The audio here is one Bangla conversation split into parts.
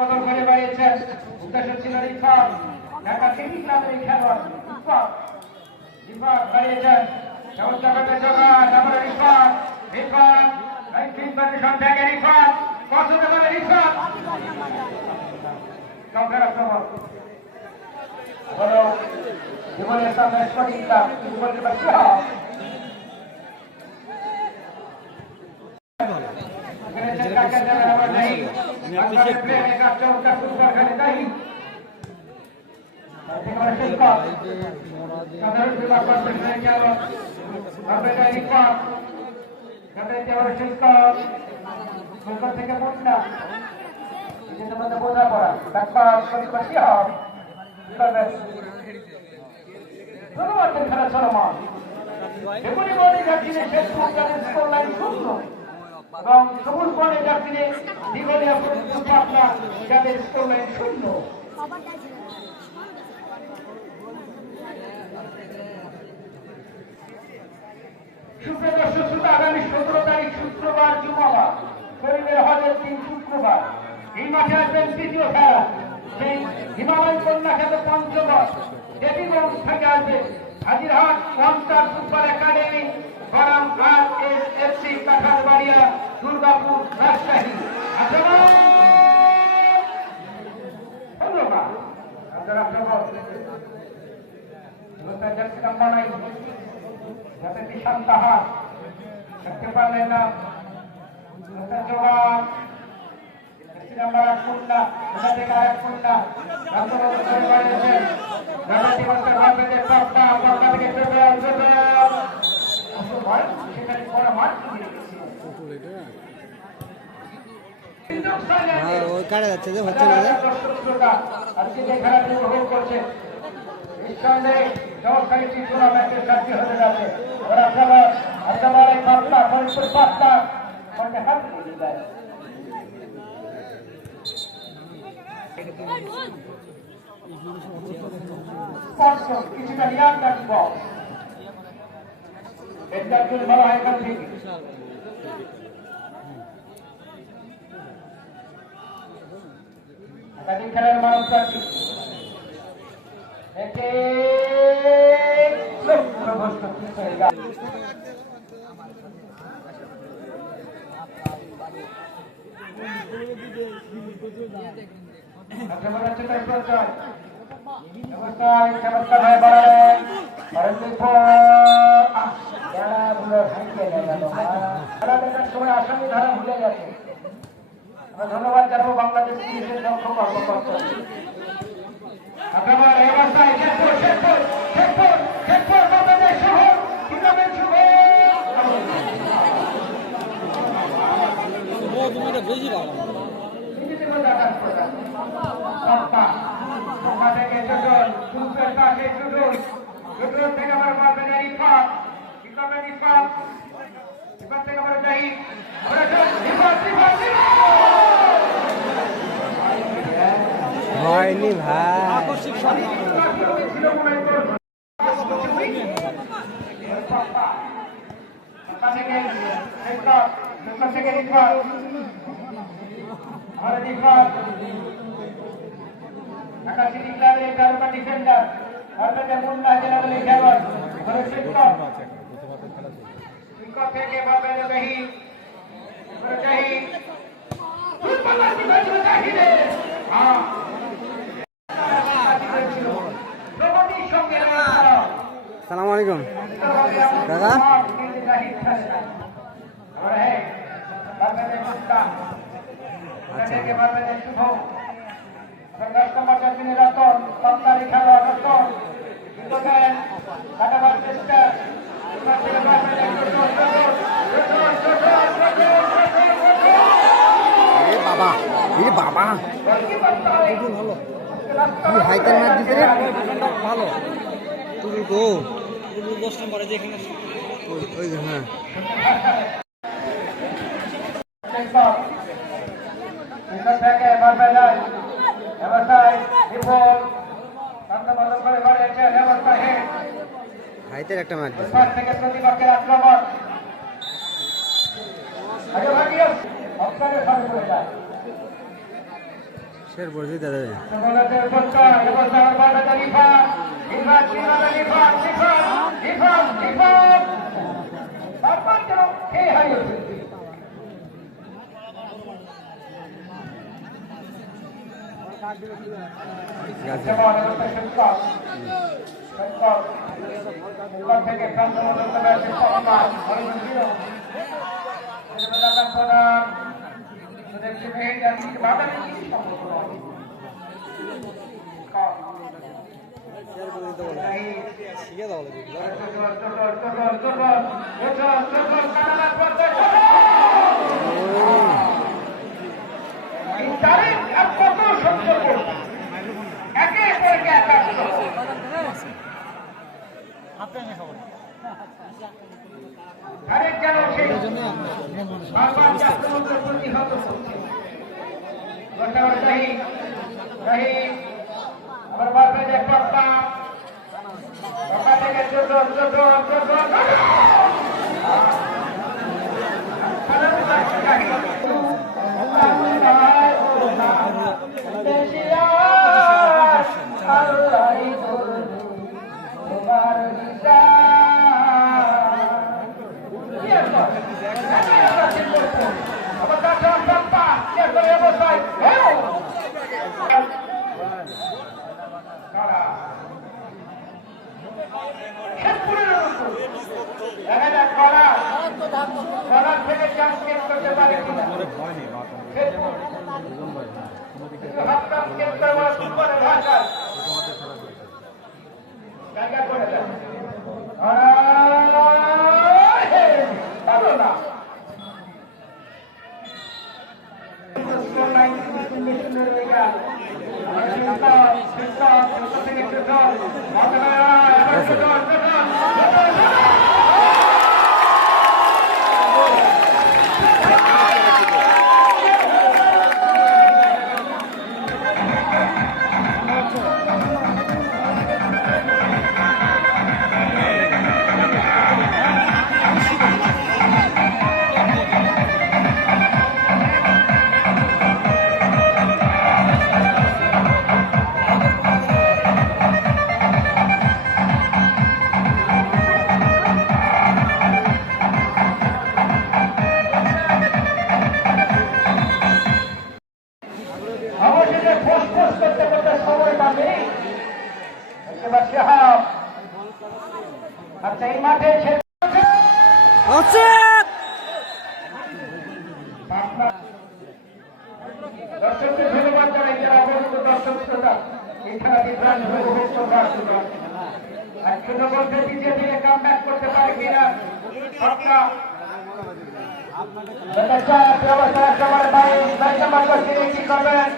বদল করে বাড়িয়েছেন। উদ্দেশ্য ছিল রিফাত, ঢাকা সিটি ক্লাবের খেলোয়াড় রিফাত বাড়িয়েছেন। চমৎকারভাবে জোগাড়, আবার রিফাত থেকে রিফাত পছন্দ করে রিফাত চমৎকার আক্রমণ হলো জীবনের সামনে স্পোর্টিং ক্লাব বলতে পারছি। থেকে বন্যা বোঝাপড়া ধন্যবাদ খেলা চলমান এগুলি বলে যাচ্ছি শূন্য এবং সবুজ বলে যাচ্ছি দীঘলিয়া পাটনা যাদের স্কোর লাইন শূন্য। সুপ্রিয় দর্শক শ্রোতা, আগামী 17 তারিখ শুক্রবার জুমাবার শরীরের হজের দিন শুক্রবার এই মাঠে আসবেন তৃতীয় খেলা সেই হিমালয় কন্যা খেলে পঞ্চগড় দেবীগঞ্জ থেকে আসবে হাজিরহাট ওয়ানস্টার ফুটবল একাডেমি গরম RSFC কাঁঠালবাড়িয়া দুর্গাপুর রাজশাহী। ধন্যবাদ আপনারা যাতে বিশাল তাহার দেখতে পারলেন না জবাব নাম্বার 8 খুলনা থেকে আরেক খুলনা কাটা যাচ্ছে যে হচ্ছে না আজকে যে খেলাটি উপভোগ করছে নিঃসন্দেহে চমৎকারী টুর্নামেন্টের সাক্ষী হতে যাচ্ছে। ওরা খেলা একেবারে পাতলা ফরিদপুর পাতলা হাত দিয়ে যায় কিছুটা নিয়াম রাখব একজন বলা হয় এখান থেকে একাধিক খেলার মানব প্রার্থী আসামি ধারা ভুলে গেছে। ধন্যবাদ জানাবো বাংলাদেশ পুলিশের দক্ষ কর্মকর্তা। হয়নি ভাই আকস্মিক ঢাকা সিটি ক্লাবের তারকা ডিফেন্ডার অর্থাৎ মুন্না জেলা বলে খেলোয়াড় শিক্ষক থেকে বাবা রহি সালামু আলাইকুম দাদা। বাবা বাবা হাইতের মাঠ দিতে ভালো গো 10 নম্বরে যেখানে ওই হ্যাঁ হাইতের একটা ম্যাচ থেকে প্রতিপক্ষের আক্রমণ শের বসে দাদা সমাজের বলতা এবং তার বাধা লিখা লিখা লিখা লিখা লিখা লিখা তারপর যেন কে হারিয়েছে যেমন সংকট সংকট ওখান থেকে প্রান্তর সম্মান হরিমন্দির দেখছি মেয়ে জানি বাধা কি সম্ভব শিখে দাও আমার বাপে যে পক্কা পক্কা থেকে ছোট ছোট ছোট অবশেষে ফোঁস ফোঁস করতে করতে সময় পাবে এবার শেহাব আচ্ছা এই মাঠে দর্শকদের ধন্যবাদ জানাই যারা অবহিত দর্শক শ্রোতা এই খেলাটি প্রাণ উপভোগ করবার জন্য আর ছোট বলতে দ্বিতীয় দিকে কাম ব্যাক করতে পারে কিনা সবটা কি করবেন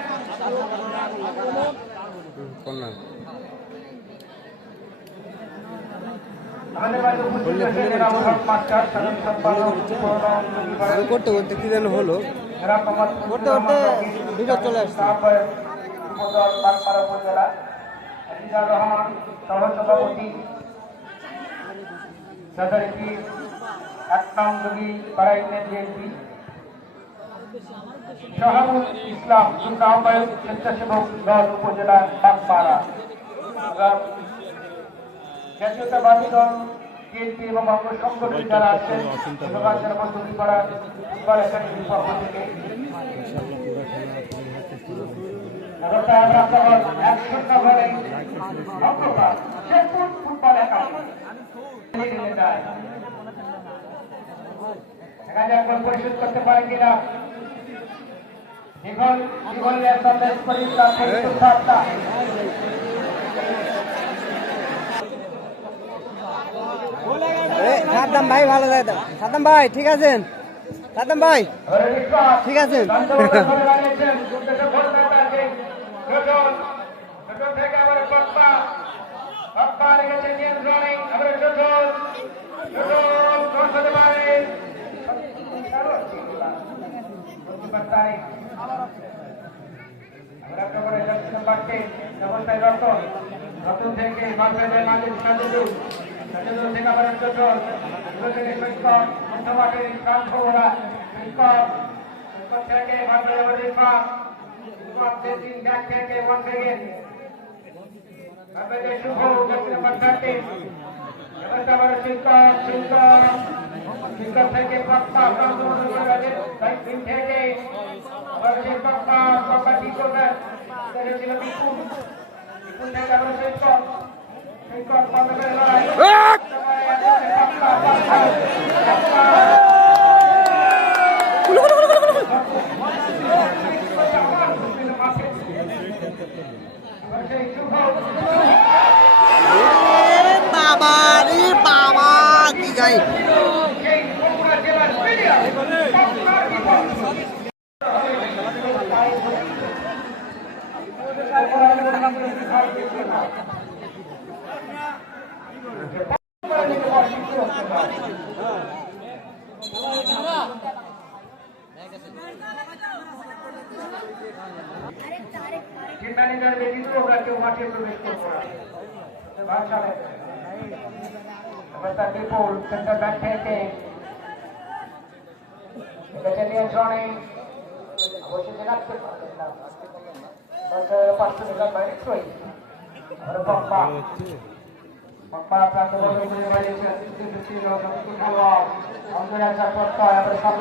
করতে করতে কি যেন হলো করতে করতে ভিডিও চলে আসছে রহমান সহসভাপতি যথারীতি 1 নং যোগী পাড়া ইউনিয়ন বিএনপি শাহাবুল ইসলাম যুগ্ম আহ্বায়ক স্বেচ্ছাসেবক দল উপজেলা বাগপাড়া জাতীয়তাবাদী দল বিএনপি এবং অঙ্গ সংগঠন যারা আছেন পাড়া ফুটবল একাডেমির পক্ষ থেকে 100 ঘরে অগ্রপাত শেরপুর ফুটবল একাডেমি পরিশোধ করতে পারেন কিনা সাদ্দাম ভাই ভালো থাকে সাদ্দাম ভাই ঠিক আছেন সাদ্দাম ভাই ঠিক আছেন নতুন থেকে বাংলাদেশ থেকে আবার থেকে শিক্ষক মধ্যমাঠের কাঠ থেকে বাংলাদেশ প্রথমার্ধের 3 ব্যাট থেকে মঞ্চে গিয়ে আপনাদের শুভ দক্ষিণ মাঠে এবার আবার শিক্ষক থেকে পাপ্পা সংশোধন করে গেছে তাই তিন থেকে আবার সেই পাপ্পা ঠিক করবে ছিল বিপুল থেকে আবার শিক্ষক বন্ধ করে লড়াই বাবা রে বাবা কি গাই ম্যানেজার ব্যতীত ওরা কেউ মাঠে প্রবেশ করবো না বিপুল সেন্টার ব্যাক থেকে এটা নিয়ন্ত্রণে অবশ্যই রাখতে পারবেন না 500 মিটার বাইরে ছয় পাপ্পা প্রান্ত বলে বাড়িয়েছে ছিল ভালো অন্তরাচার করতে হয় আবার সব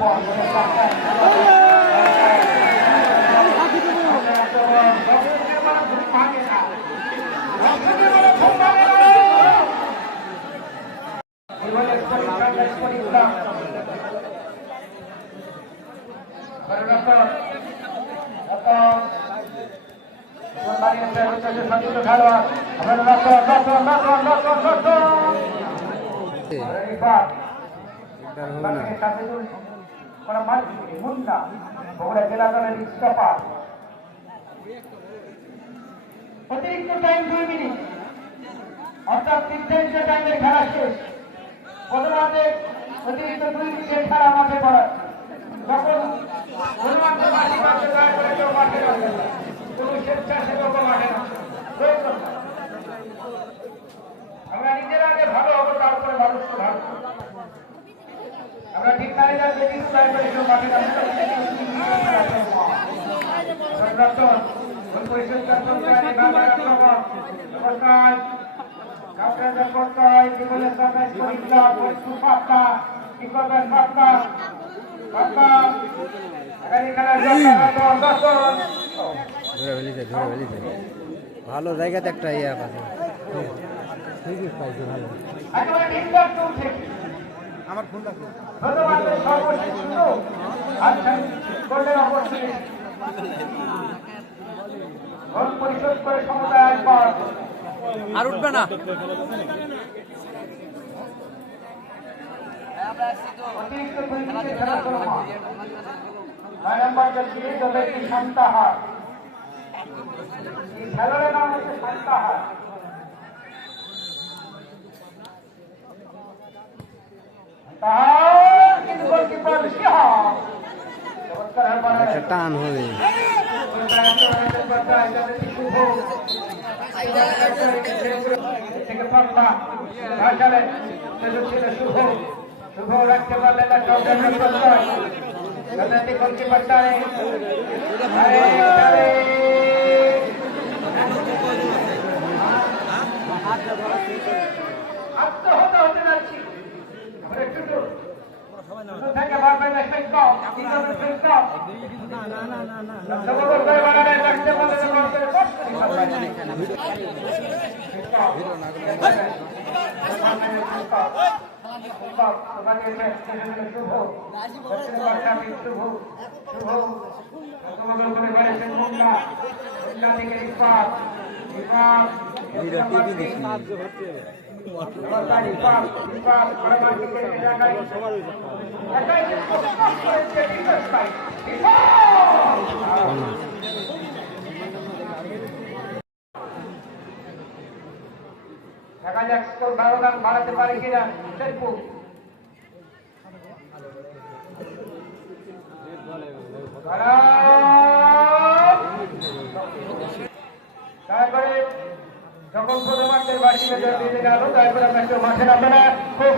অতিরিক্ত টাইম 2 মিনিট অর্থাৎ নির্ধারিত টাইমের খেলা শেষ প্রথমার্ধে অতিরিক্ত 2 মিনিটের খেলা মাঠে পড়া যখন পরিমাণে মাঠে মাঠে দয়া করে কেউ মাঠে রাখবে কোনো স্বেচ্ছাসেবক মাঠে রাখবে আমরা নিজের আগে ভালো হবো তারপরে মানুষকে ভালো আমরা ঠিক নাই না যে কিন্তু দয়া করে কেউ মাঠে রাখবে পরিষদ নমস্কার আপনাদের করতে হয় জীবনে সরকার পরীক্ষা পাপ্পা কি করবেন পাপ্পা ভালো জায়গাতে একটা ইয়ে আছে আমার ফোন রাখো পরিশোধ করে সমুদায় একবার আর উঠবে না অতিরিক্ত 2 মিনিটের খেলা চলমান 9 নম্বর জার্সি জলেকি শান্তাহার এই খেলোয়াড়ের নাম হচ্ছে শান্তাহার কিন্তু গোলকিপার শিহাব একটা টান হবে শুভ রাখতে পারলে না গোলকিপার আত্মহত্যা হতে যাচ্ছি থেকে বারবার শেষ দাও কিভাবে শেষ দাও সমগ্র করে বানালে রাখতে পারলে দেখা যাক স্কোর 12 রান বাড়াতে পারে কিনা শেরপুর তারপরে যখন প্রথমার্ধের বাড়ি দিতে গেল তারপরে আপনাকে মাঠে নামবে না খুব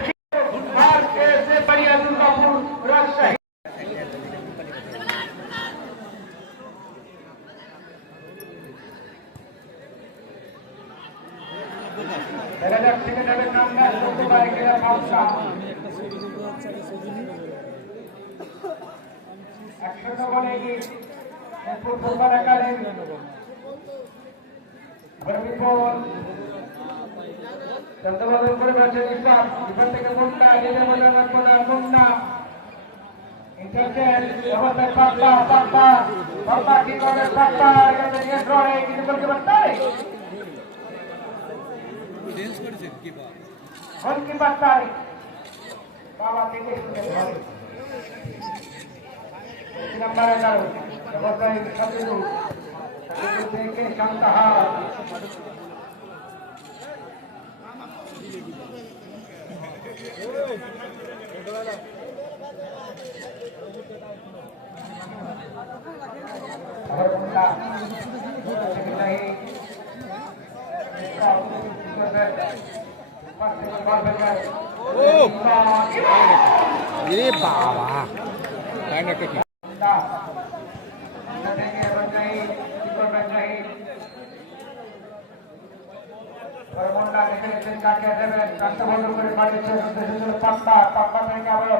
দুর্গাপুর রাজশাহী দেখা যাক থেকে যাবে কান্না শুক্রবার কিনা পাঁচটা 100 বলে কি ফুটবল একাডেমি বরবিপল চন্দ্রবাবু পরিবেশে ইসলাম এখান থেকে মুন্না নিজের মধ্যে মুন্না ইন্টারচেঞ্জ অবস্থায় পাপ্পা কি করে পাপ্পা এখানে নিয়ে ড্রয়ে কিন্তু করতে পারতাই গোলকিপার তাই বাবা থেকে শুনে ধরে নাম্বার 11 অবস্থায় সাবিরু থেকে শান্তহার পাপ্পা থেকে আবার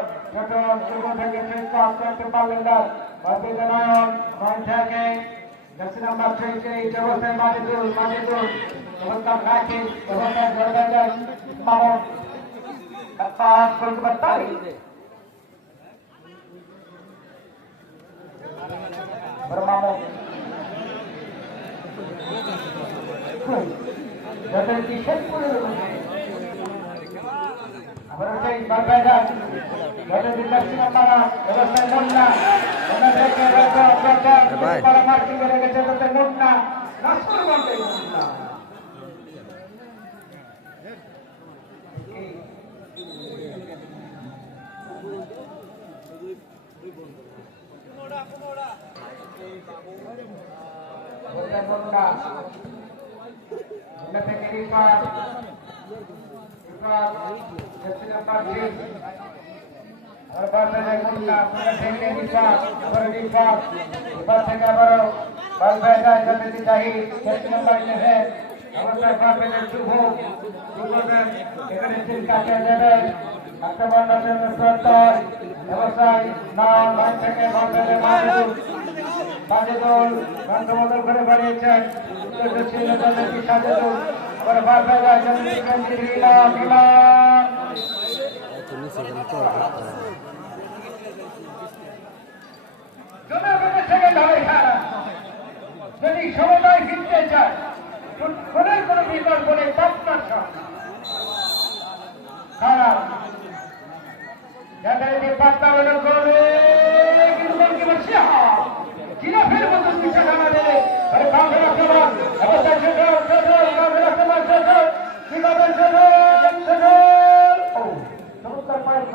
করতে পারলেন না দক্ষিণ নাম্বার 28 অবস্থায় মানিদুল অবস্থান রাখি অবস্থায় জড়া যায় মামুন পাস করতে পারতাই মামুন যাদের কি শেষ করে আবার সেই বারবাইরা যাদের দক্ষিণ নাম্বার অবস্থায় মুন্না থেকে মার্কিং করে গেছে তাতে মুন্না নাসর বলতে মুন্না মুন্না থেকে রিফাত দক্ষিণ নাম্বার 6 और बात है मुन्ना থেকে রিফাত আবার রিফাত থেকে আবার বল বেজা জলদি চাহি দক্ষিণ নাম্বার 11 অবস্থায় পাবে শুভ এখানে তিন কাটে দেবে আক্রমণ করবেন 70 অবস্থায় নাম লাইন থেকে বল বেজা মাজিদুল বন্ধ করে বাড়িয়েছেন দক্ষিণ দলের কি সাজিদুল और बल बेজা জলদি গঞ্জি ইলাম যদি সমবায় ফিরতে চায় ফুটবলের কোন বিকল্প নেই পাঁচটার খারাপ যাদের যে পাত্তা হলো করে জিরাফের মতো দুইটা খানা দেবে কাউন্টার আক্রমণ অবস্থায় চমৎকার পায়ের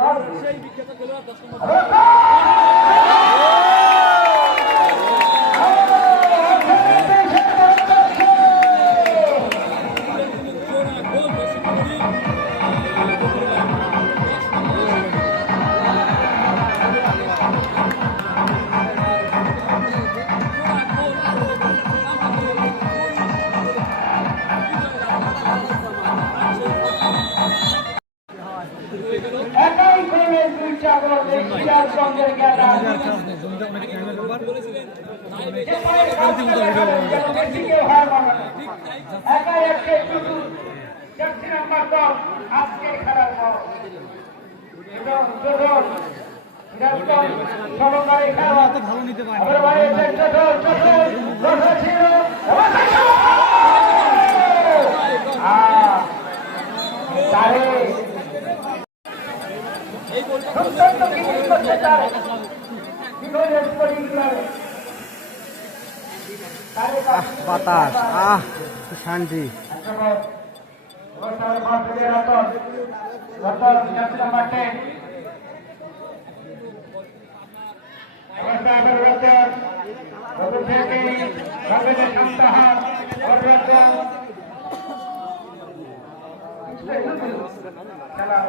একাই করে দুই চাগর দেশিয়ার সঙ্গের জ্ঞাতা একাই একটি দক্ষিণ নাম্বার 10 আজকের খেলার পর সহকারী খেলা ভালো নিতে পারে বাতাস শান্তি খেলা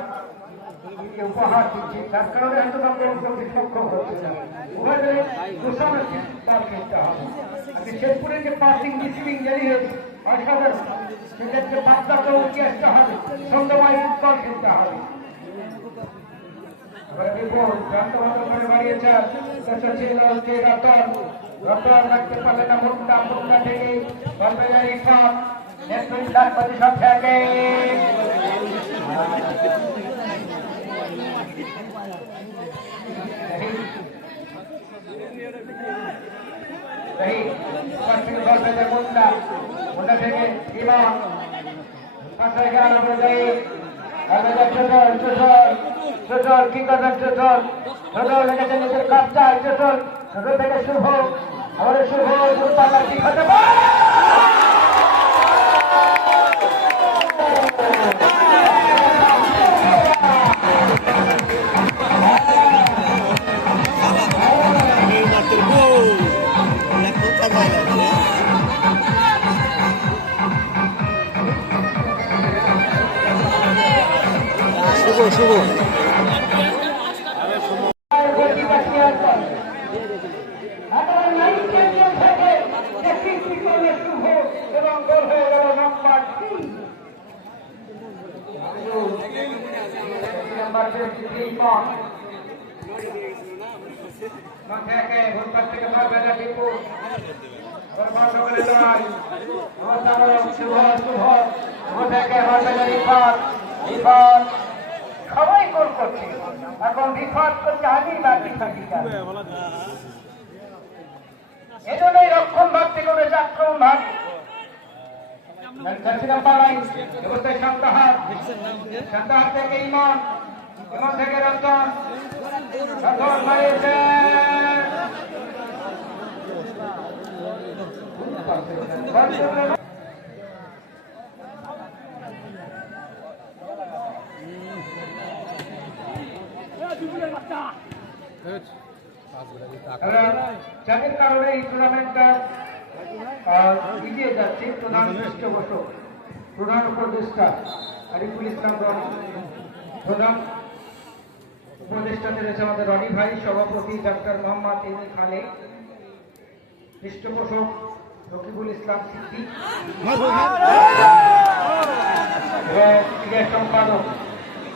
উপহার দিচ্ছি তার কারণে হয়তো সক্ষম হচ্ছে না উভয় দূষণের দল খেলতে হবে শেরপুরের যে পাসিং রিসিভিং জানিয়ে অসাধারণ, সেক্ষেত্রে পাত্রাকেও উঠে আসতে হবে, ছন্দময় ফুটবল খেলতে হবে। করে বাড়িয়েছেন রতন রাখতে পারলেন না, মুন্ডা থেকে পজিশন থেকে মুন্ডা থেকে ইমাম চোটল কি করবেন? চোটল লেগেছে নিজের কাজটায়, চোটল থেকে শুভ, আমাদের শুভ দূরপাল্লার কি হতে পারে? শুভ এবং গোল হয়ে গেল নাম্বার 3 থেকে সবাই গোল করছে, এখন রিফাত করছে আমি বাকি থাকি। এই জন্যই রক্ষণ ভাগ থেকে উঠেছে আক্রমণ ভাগ। শান্তাহার থেকে ইমান থেকে রতন মারিয়েছে। যাদের কারণে এই টুর্নামেন্টটা এগিয়ে যাচ্ছে প্রধান পৃষ্ঠপোষক, প্রধান উপদেষ্টা আরিফুল ইসলাম রনি, প্রধান উপদেষ্টাতে রয়েছে আমাদের রনি ভাই, সভাপতি ডাক্তার মোহাম্মদ ইনি খালে, পৃষ্ঠপোষক রকিবুল ইসলাম সিদ্দিক, ক্রীড়া সম্পাদক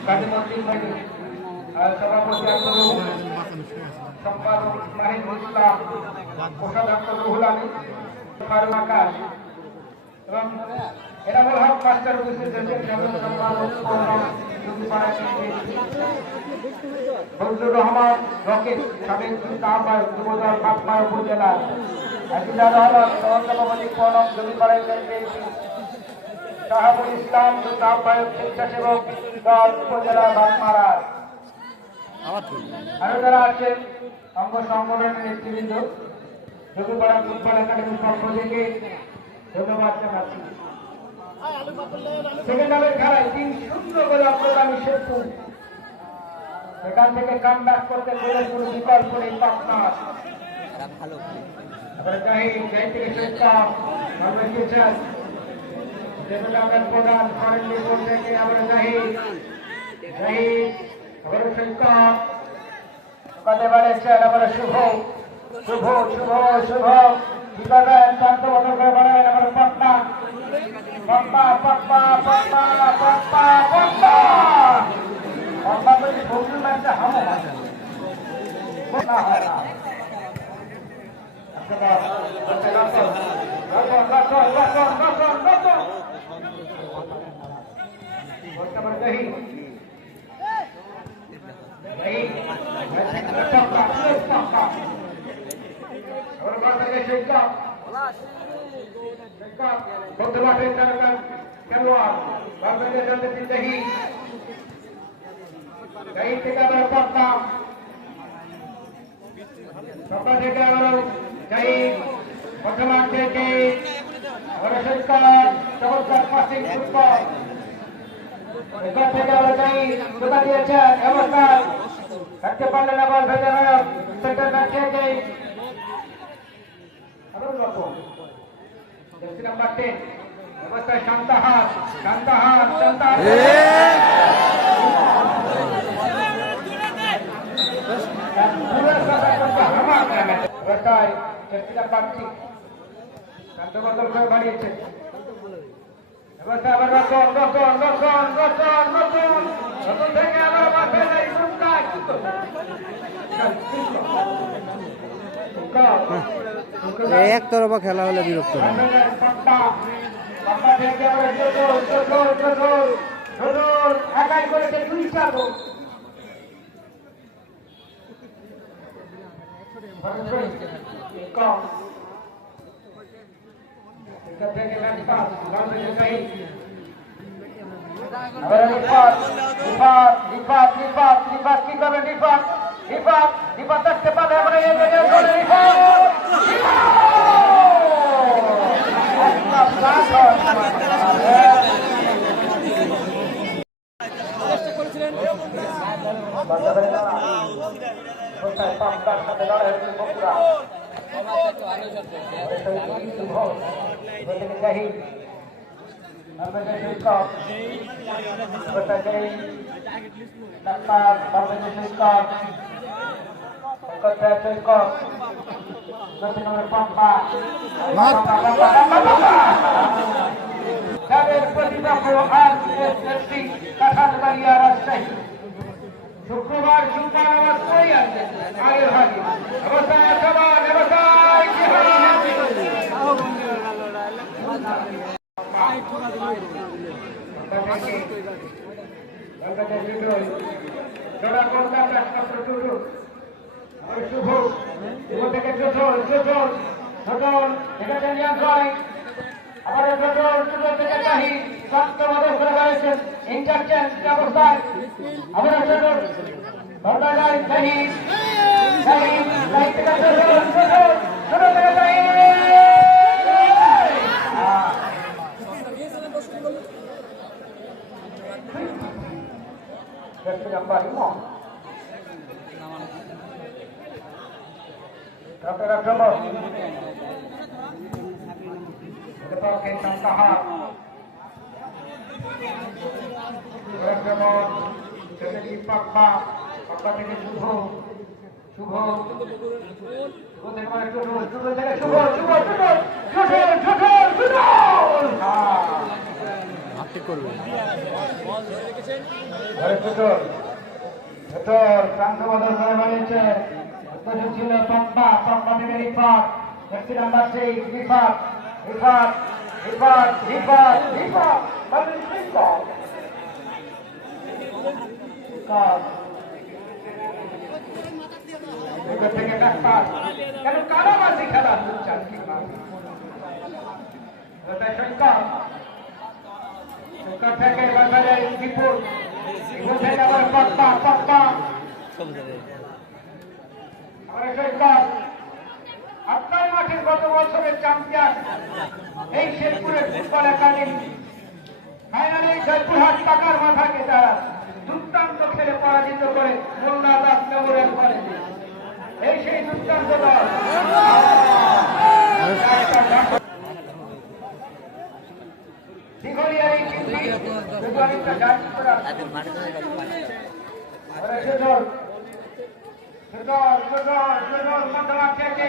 কাজীমুদ্দিন ভাই, সভাপতি সম্পাদক মাহিদুল ইসলাম, কোষাধ্যক্ষ রুহুল আলী, ফারুক আকাশ এবং এনামুল হক মাস্টার উপস্থিত রয়েছেন, ফজলুর রহমান রকিব, সাবেক আহ্বায়ক যুবদল পাটনা উপজেলা, আজিজুর রহমান সভাপতি প্রণব জমিপাড়া শাহাবুল ইসলাম আহ্বায়ক স্বেচ্ছাসেবক দল উপজেলা বাগমারা, আরো যারা আছেন অঙ্গ সংগঠনের নেতৃবৃন্দ, জমিপাড়া ফুটবল একাডেমির পক্ষ থেকে ধন্যবাদ জানাচ্ছি। সেকেন্ড হাফের খেলায় 3-0 গোলে অগ্রগামী শেরপুর, সেখান থেকে কাম ব্যাক করতে গেলে কোনো বিকল্প নেই পাটনার। জাহিদ থেকে শেখা প্রধান ফরেন থেকে আবার জাহিদ আবার শেখা কাঁদে বাড়েছেন, আবার শুভ শুভ শুভ শুভ কি করবেন? শান্ত বদল করে বাড়াবেন, আবার পাটনা পাটনা পাটনা পাটনা পাটনা পাটনা পাটনা করে ফজলুল ম্যাচে হামো না হয় না। সকাল থেকে আবারও যাই বর্তমান থেকে চমৎকার পাসিং ফুটবল, এখান থেকে আবার যাই ঢোকা দিয়েছেন নমস্কার থাকতে পারলেন আবার ভেতরে সেন্টার ব্যাক থেকে আরো রকম নাম্বার 10 অবস্থায় শান্তাহার শান্তাহার শান্তাহার অবস্থায় নাম্বার 6 বদল করে বাড়িয়েছে। এবার আবার নতুন থেকে আবার মাথায় নাই একতরফা খেলা হলে বিরক্ত হয়। একাই করেছে 2টা গোল। শুক্রবার জুম্মার নামাজ পড়ে আসবে আগের ভাগে অবস্থায় সমান অবস্থায় শুভ থেকে চোটল থেকে নিয়ন্ত্রণে আবার চোটল থেকে চাহি শান্ত মদত করে রয়েছেন ইন্টারচেঞ্জ অবস্থায় আবার চোটল ধর্মা যায় চাহি থেকে চোটল থেকে চাহি নাম্বার থেকে শুভ প্রান্ত বদল করে বানিয়েছে ছিল পম্পা থেকে রিফাত নাম্বার 6 রিফাত থেকে ডাক্তার কেন কারাবাসী খেলা হচ্ছে থেকে বাজারে বিপুল আবার পত্তা আপনার মাঠের গত বছরের চ্যাম্পিয়ন এই শেরপুরের ফুটবল একাডেমি ফাইনালে জয়পুরহাট টাকার মাথাকে তারা দুর্দান্ত খেলে পরাজিত করে মোল্লা দাস মেমোরিয়াল কলেজে এই সেই দুর্দান্ত দল দিঘলিয়ার এই টিমটি অনেকটা জার্সি করা মন্ডলা থেকে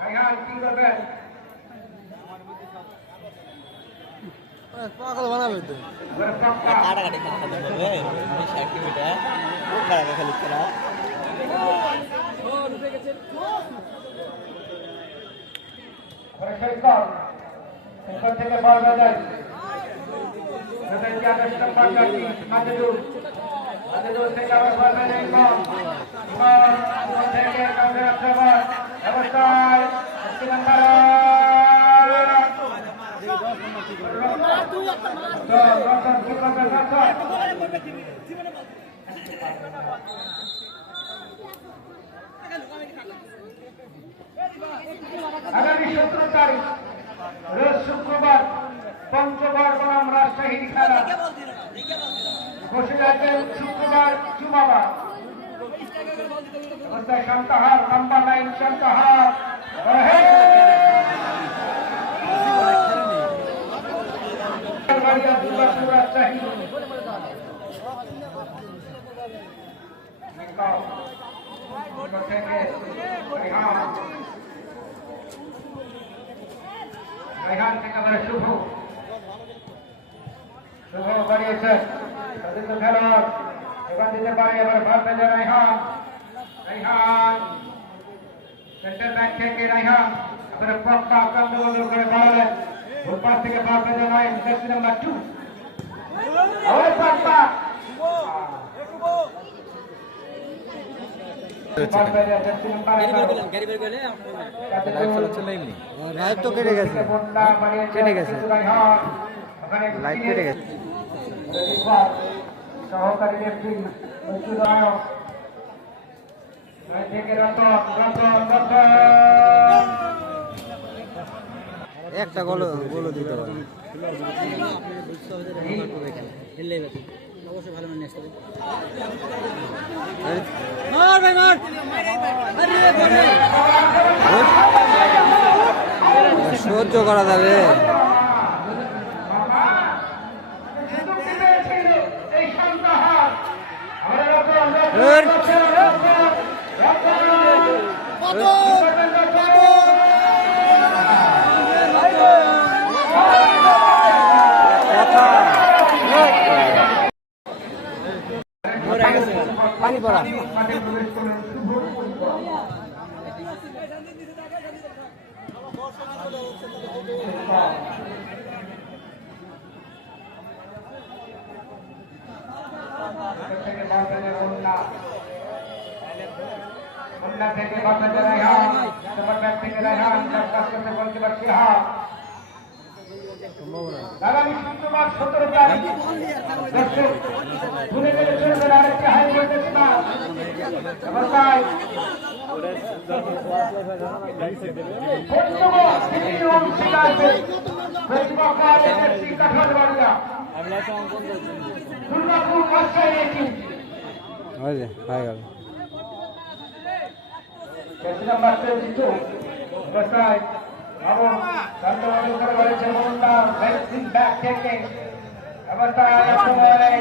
রাইহান কি করবেন? পাগল বানাবে তো এবারে পাক্কা। কাটাকাটি খেলা হবে 60 মিটার কাটাকাটি খালি খেলা এবারে সৈকত। সৈকত থেকে বল বাজায়। বাজায় 11 নম্বর জার্সি মাজেদুর। মাজেদুর থেকে আবার বল বাজায় ইমন। ইমন থেকে কাউন্টার আক্রমণ। অবস্থায় 60 নম্বর। রতন কি করবেন রতন? আগামী 17 তারিখ রোজ শুক্রবার পঞ্চগড় বনাম রাজশাহীর খেলা বসে যাচ্ছেন শুক্রবার জুমাবার অবস্থায় শান্তাহার নাম্বার 9 শান্তাহার রাজশাহী থেকে রাইহান থেকে আবার শুভ বাড়িয়েছেন তাদের তো খেলোয়াড় এবার দিতে পারে এবার ভার পেয়ে রাইহান রাইহান সেন্টার ব্যাক থেকে রাইহান এবারে পক্কা আক্রান্ত করে বাড়ালেন ভোরপাস থেকে ভার পেয়ে রাইহান জার্সি নাম্বার 2 আবার পক্কা লাইভ তো কেটে গেছে লাইভ কেটে গেছে সহকারী রেফারি ঐশ্বরায়ক থেকে রতন একটা গোল দিতে পারে অবশ্যই ভালো মানে আসতে মার ভাই মার সহ্য করা যাবে পানি পড়া থেকে বাঁচাতে রাইহান সুপার ব্যাক থেকে রাইহান কাজ করতে বলতে পারছি হ্যাঁ আগামী শুক্রবার 17 তারিখ দর্শক ভুলে গেলে চলবে না আরেকটি হাই ভোল্টেজ ম্যাচ অবস্থায় পঞ্চগড় সিটি রুম শিলাইবে প্রতিপক্ষ এসএসসি কাঠালবাড়িয়া দুর্গাপুর রাজশাহী টিম হয়ে গেল জার্সি নাম্বার 22 অবস্থায় এবং সামনে করে বলেছে মোল্লা ভ্যাকসিন ব্যাক থেকে অবস্থায় আক্রমণে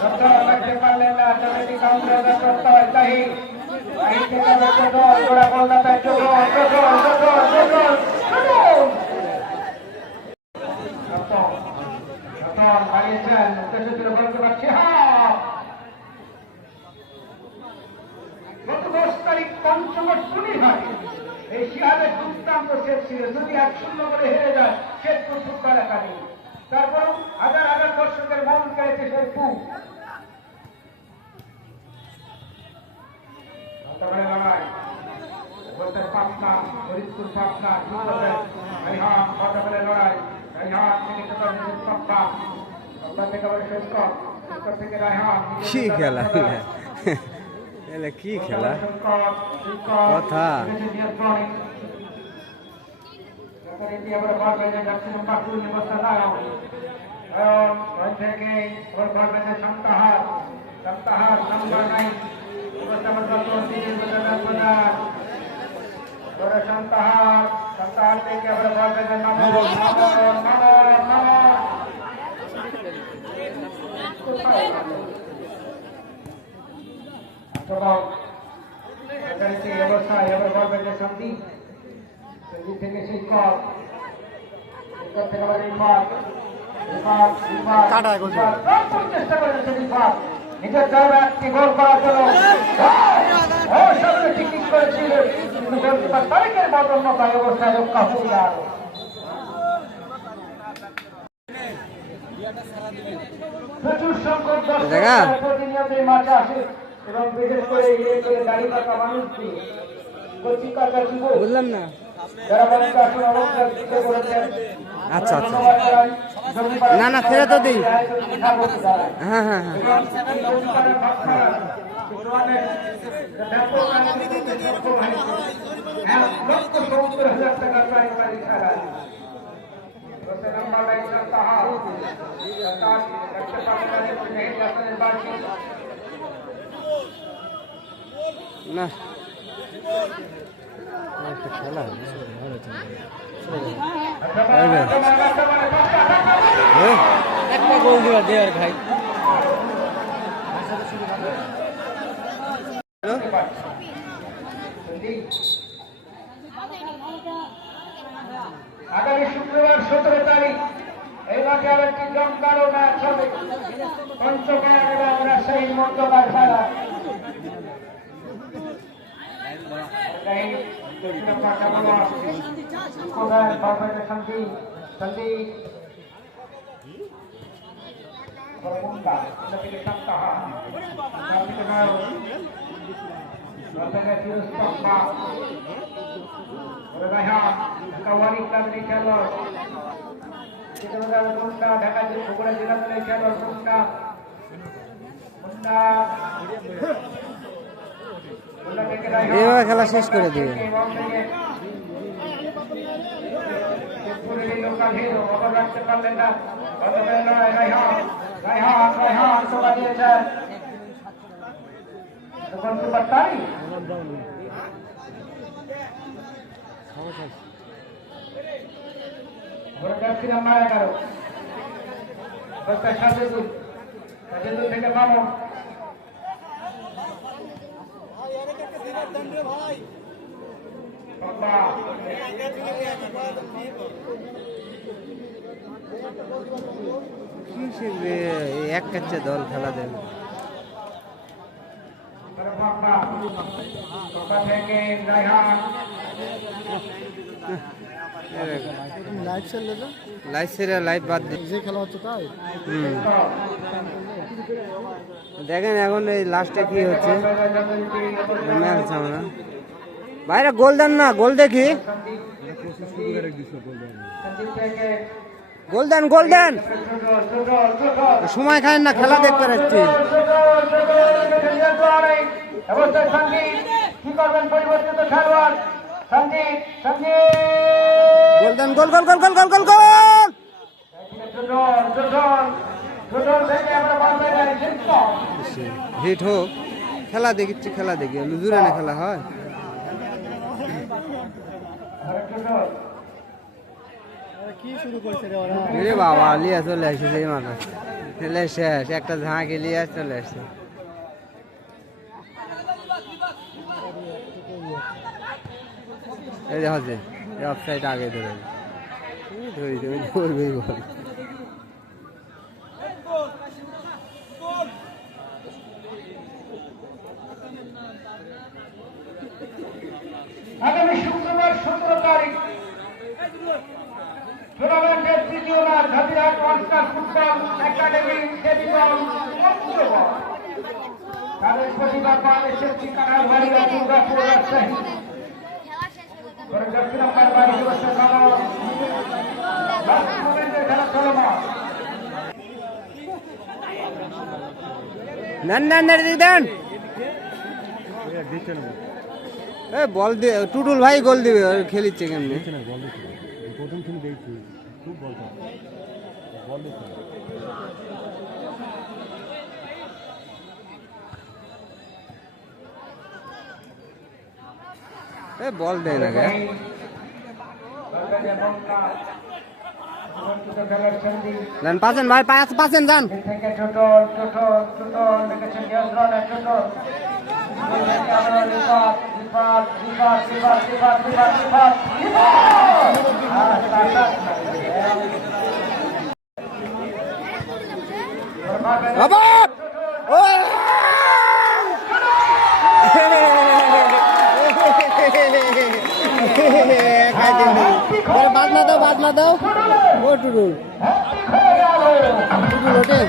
সত্তর করতে পারলেন না জমিটি কাউন্টার করতে হয় তাই থেকে দল গোড়া কলকাতায় বাড়িয়েছেন উদ্দেশ্য ছিল বলতে পারছি হ্যাঁ গত 10 তারিখ পঞ্চগড় শনিবার এই শিহাবের দুর্দান্ত সেট ছিল যদি 1-0 করে হেরে যায় শেরপুর ফুটবল একাডেমি তারপর হাজার হাজার দর্শকের মন কেড়েছে শেরপুর লড়াই বলতে পাটনা ফরিদপুর পাটনা রাইহান ফটাফলে লড়াই রাইহান থেকে পাটনা থেকে আবার সৈকত থেকে রাইহান কি খেলা কি খেলা কথা সন্তাহার থেকে আবার অবস্থায় এবার বলবেন যে সন্দীপ এদিক থেকে সেই কল এখান থেকে আবার রিফাত চেষ্টা করেছে রিফাত নিজের জায়গায় একটি গোল করার জন্য ঠিক করেছিল কিন্তু গোলকিপার তারিখের বদন্যতায় অবস্থায় রক্ষা হয়ে গেল। প্রচুর সংখ্যক দর্শক প্রতিনিয়ত এই মাঠে আসে এবং বিশেষ করে গাড়ি থাকা মানুষটি কচিকাচা যুব বুঝলাম না। যারা বাড়িতে আসুন অবস্থায় দিতে করেছেন। আচ্ছা আচ্ছা না না ফেরত তো দিই। হ্যাঁ হ্যাঁ হ্যাঁ না খেলা একটা গোল দিবা দে আর ভাই আগামী শুক্রবার 17 তারিখ এই মাঠে আরেকটি জমকালো ম্যাচ হবে পঞ্চগড় এবং রাজশাহীর মধ্যকার খেলা। ঢাকা বগুড়া জেলা দলের খেলোয়াড় এইভাবে খেলা শেষ করে দিবে। লোকাল হিরো খবর রাখতে পারলেন না নাম্বার 11 সাজেদুল থেকে মামুন এক কাছে দল খেলা দেবে লাইভ সেরা লাইভ বাদ দিয়ে খেলা হচ্ছে তাই। দেখেন এখন এই লাস্টে কি হচ্ছে না বাইরে গোল দেন না গোল দেখি গোল দেন সময় খায় না খেলা দেখতে পাচ্ছি। গোল দেন গোল গোল গোল গোল গোল গোল গোল হিট হোক খেলা দেখিচ্ছি খেলা দেখি লুজুরে না খেলা হয়। রে বাবা লিয়া চলে আসছে সেই মাথা খেলে শেষ একটা ঝাঁকে লিয়া চলে আসছে। এই দেখো যে অফসাইড আগে ধরে ধরবেই বল। আগামী শুক্রবার 17 তারিখ টুর্নামেন্টের তৃতীয় match Hajirhat One Star football academy Debiganj Panchagarh তাদের প্রতিভা বাংলাদেশের ঠিকানার বাড়ি দুর্গাপুর রাজশাহী বল দিয়ে টুটুল ভাই গোল দিবে খেলিচ্ছে কেমনি বল দেয় না পাচ্ছেন ভাই পাচ্ছেন যান ছোট বিপাদ বিপাদ বিপাদ বিপাদ বিপাদ বিপাদ বাবা ও বাদ না দাও বাদ না দাও ও টুডুল টুডুল ওঠে